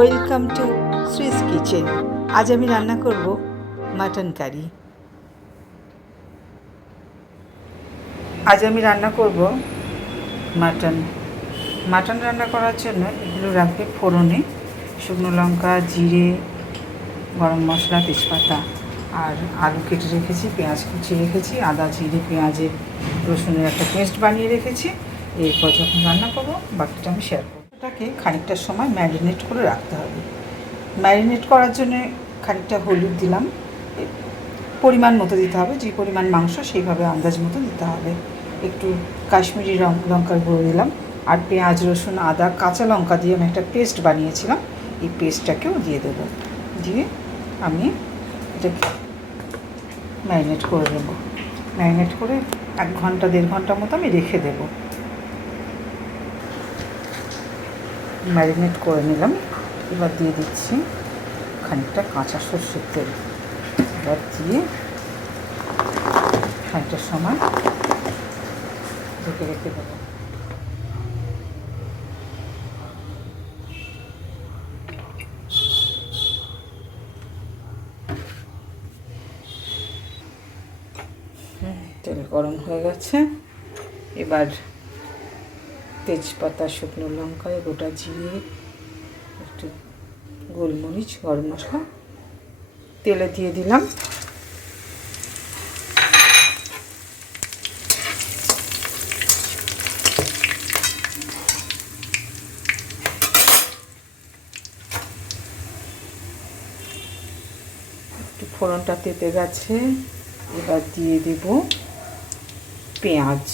Welcome to Shree's kitchen. আজ আমি রান্না করব মাটন কারি। মাটন রান্না করার জন্য এগুলো রাখবে ফোড়নে, শুকনো লঙ্কা, জিরে, গরম মশলা, তেজপাতা, আর আলু কেটে রেখেছি, পেঁয়াজ কুচি রেখেছি, আদা জিরে পেঁয়াজের রসুনের একটা পেস্ট বানিয়ে রেখেছি। এরপর যখন রান্না করবো বাকিটা আমি শেয়ার করবো। এটাকে খানিকটা সময় ম্যারিনেট করে রাখতে হবে। ম্যারিনেট করার জন্য খানিকটা হলুদ দিলাম, পরিমাণ মতো দিতে হবে, যে পরিমাণ মাংস সেইভাবে আন্দাজ মতো দিতে হবে। একটু কাশ্মীরি লঙ্কার গুঁড়ো দিলাম, আর পেঁয়াজ রসুন আদা কাঁচা লঙ্কা দিয়ে আমি একটা পেস্ট বানিয়েছিলাম, এই পেস্টটাকেও দিয়ে দেবো। দিয়ে আমি এটাকে ম্যারিনেট করে দেবো। ম্যারিনেট করে 1 ঘন্টা 1.5 ঘন্টার মতো আমি রেখে দেবো। ম্যারিনেট করে নিলাম। এবার দিয়ে দিচ্ছি খানিকটা কাঁচা সর্ষের তেল। এবার দিয়ে খানিকটা সময় ঢেকে রেখে দেবো। তেল গরম হয়ে গেছে। এবার তেজপাতা, শুকনো লঙ্কা, গোটা জিরে, একটু গোলমরিচ, গরম মশলা তেলে দিয়ে দিলাম। একটু ফোড়নটা তেতে গেছে। এবার দিয়ে দেব পেঁয়াজ।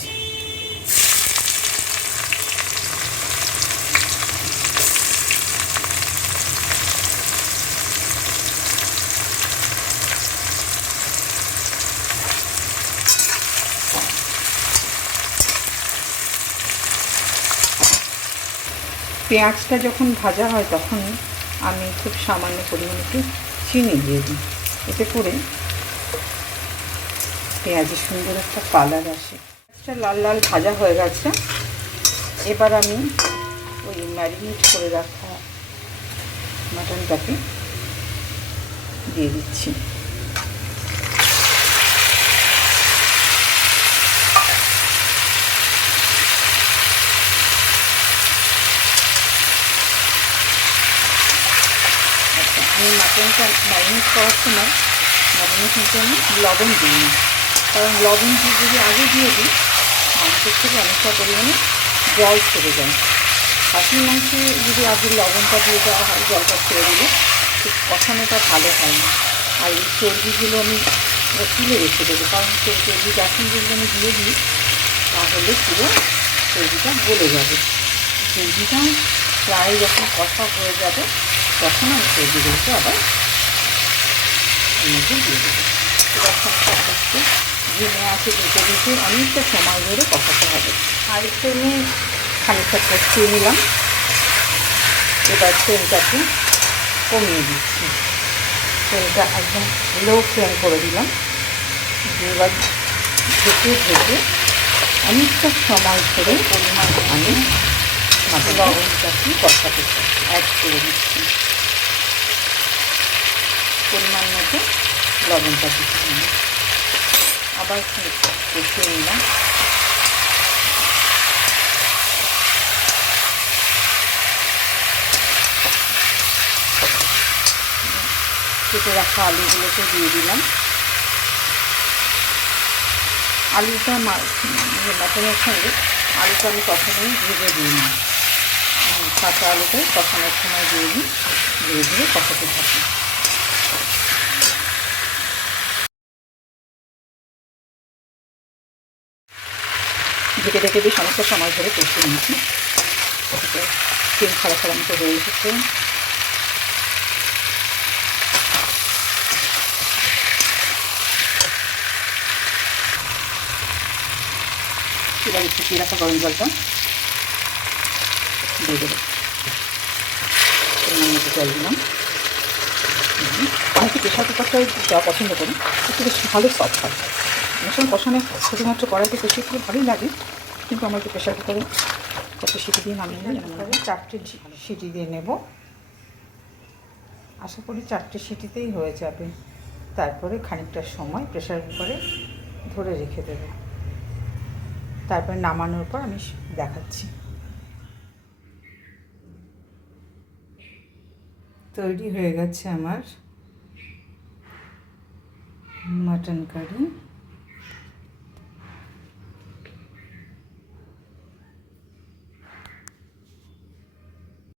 পেঁয়াজটা যখন ভাজা হয় তখন আমি খুব সামান্য পরিমাণে একটু চিনি দিয়ে দিই, এতে করে পেঁয়াজের সুন্দর একটা কালার আসে। পেঁয়াজটা লাল লাল ভাজা হয়ে গেছে। এবার আমি ওই ম্যারিনেট করে রাখা মাটনটাকে দিয়ে দিচ্ছি। আমি মাটনটা ম্যারিনেট করার সময় কিন্তু আমি লবণ দিই না, কারণ লবণ যদি আগে দিয়ে দিই মাংসের থেকে অনেকটা পরিমাণে জল ছেড়ে যায়। খাসির মাংসে যদি আগে লবণটা দিয়ে দেওয়া হয়, জলটা ছেড়ে দিলে কষানোটা ভালো হয় না। আর এই চর্বিগুলো আমি তুলে রেখে দেবো, কারণ চর্বিটা এখন যদি আমি দিয়ে দিই তাহলে পুরো চর্বিটা গলে যাবে। চর্বিটা প্রায় যখন কষা হয়ে যাবে তখন আমি চর্বিগুলোকে আবার এর মধ্যে দিয়ে দেবো। এবার সংসারটাকে ঘিমে আছে দিতে দিতে অনেকটা সময় ধরে কষাতে হবে। আর ফ্লেমে খানিকটা কষিয়ে নিলাম। এবার ফ্লেমটাকে কমিয়ে দিচ্ছি, ফ্লেমটা একদম লো ফ্লেম করে দিলাম। এবার ঢেকে ঢেকে অনেকটা সময় ধরে পরিমাণ আমি লবণটাকে কষাতে অ্যাড করে দিচ্ছি। পরিমাণ মতো লবণটা দিচ্ছি, আবার কষিয়ে নিলাম। কেটে রাখা আলুগুলোকে দিয়ে দিলাম। আলুটা মাটনের সঙ্গে আলুটা আমি কখনোই ভেজে দিই না, কাঁচা আলুটাই কষানোর সময় দিয়ে দিই, ধীরে ধীরে কষাতে থাকি। ঢেকে ঢেকে বেশ অনেকটা সময় ধরে কষিয়ে নিয়েছি। তেল ছাড়া ছাড়া মতো হয়ে এসেছে। এবার একটু দিয়ে রাখা গরম জলটা দিয়ে দেবো। পরিমাণ মতো জল দিলাম। আমি একটু প্রেশার কুকারটাই দেওয়া পছন্দ করি, একটু বেশ ভালো সফট হয়। অনেক সময় কষানো শুধুমাত্র কড়াইতে কষিয়ে খুব ভালোই লাগে, কিন্তু আমার একটু প্রেশার কুকারে কত সিটি দিয়ে নামিয়ে নিই। 4টে সিটি দিয়ে নেব। আশা করি 4টে সিটিতেই হয়ে যাবে। তারপরে খানিকটা সময় প্রেসার কুকারে ধরে রেখে দেবো। তারপরে নামানোর পর আমি দেখাচ্ছি। তৈরি হয়ে গেছে আমার মাটন কারি।